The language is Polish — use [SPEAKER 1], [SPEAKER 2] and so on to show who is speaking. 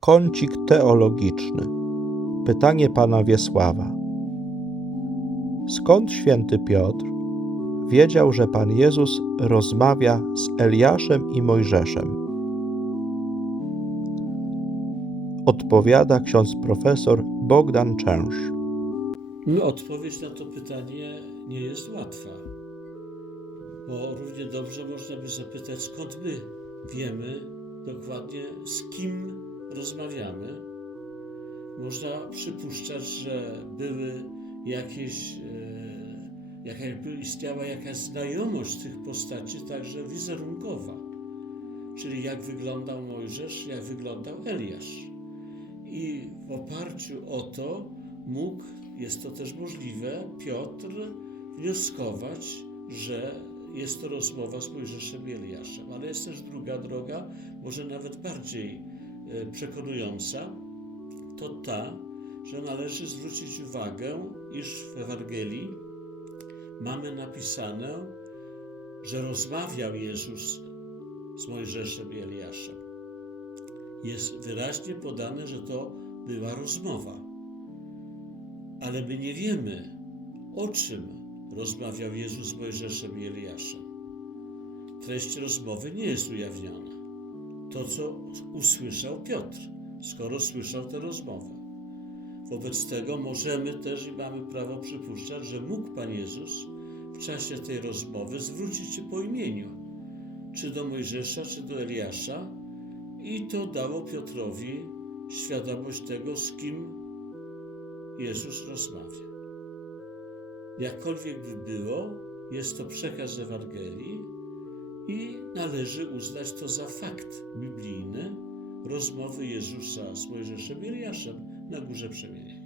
[SPEAKER 1] Kącik teologiczny. Pytanie pana Wiesława. Skąd święty Piotr wiedział, że Pan Jezus rozmawia z Eliaszem i Mojżeszem? Odpowiada ksiądz profesor Bogdan Częż. No, odpowiedź na to pytanie nie jest łatwa, bo równie dobrze można by zapytać, skąd my wiemy dokładnie, z kim rozmawiamy. Można przypuszczać, że były jakieś, e, jakaś, istniała jakaś znajomość tych postaci, także wizerunkowa, czyli jak wyglądał Mojżesz, jak wyglądał Eliasz. I w oparciu o to mógł, jest to też możliwe, Piotr wnioskować, że jest to rozmowa z Mojżeszem i Eliaszem. Ale jest też druga droga, może nawet bardziej przekonująca, to ta, że należy zwrócić uwagę, iż w Ewangelii mamy napisane, że rozmawiał Jezus z Mojżeszem i Eliaszem jest wyraźnie podane, że to była rozmowa. Ale my nie wiemy, o czym rozmawiał Jezus z Mojżeszem i Eliaszem. Treść rozmowy nie jest ujawniona. To, co usłyszał Piotr, skoro słyszał tę rozmowę. Wobec tego możemy też i mamy prawo przypuszczać, że mógł Pan Jezus w czasie tej rozmowy zwrócić się po imieniu, czy do Mojżesza, czy do Eliasza, i to dało Piotrowi świadomość tego, z kim Jezus rozmawia. Jakkolwiek by było, jest to przekaz Ewangelii i należy uznać to za fakt biblijny rozmowy Jezusa z Mojżeszem i Eliaszem na Górze Przemienienia.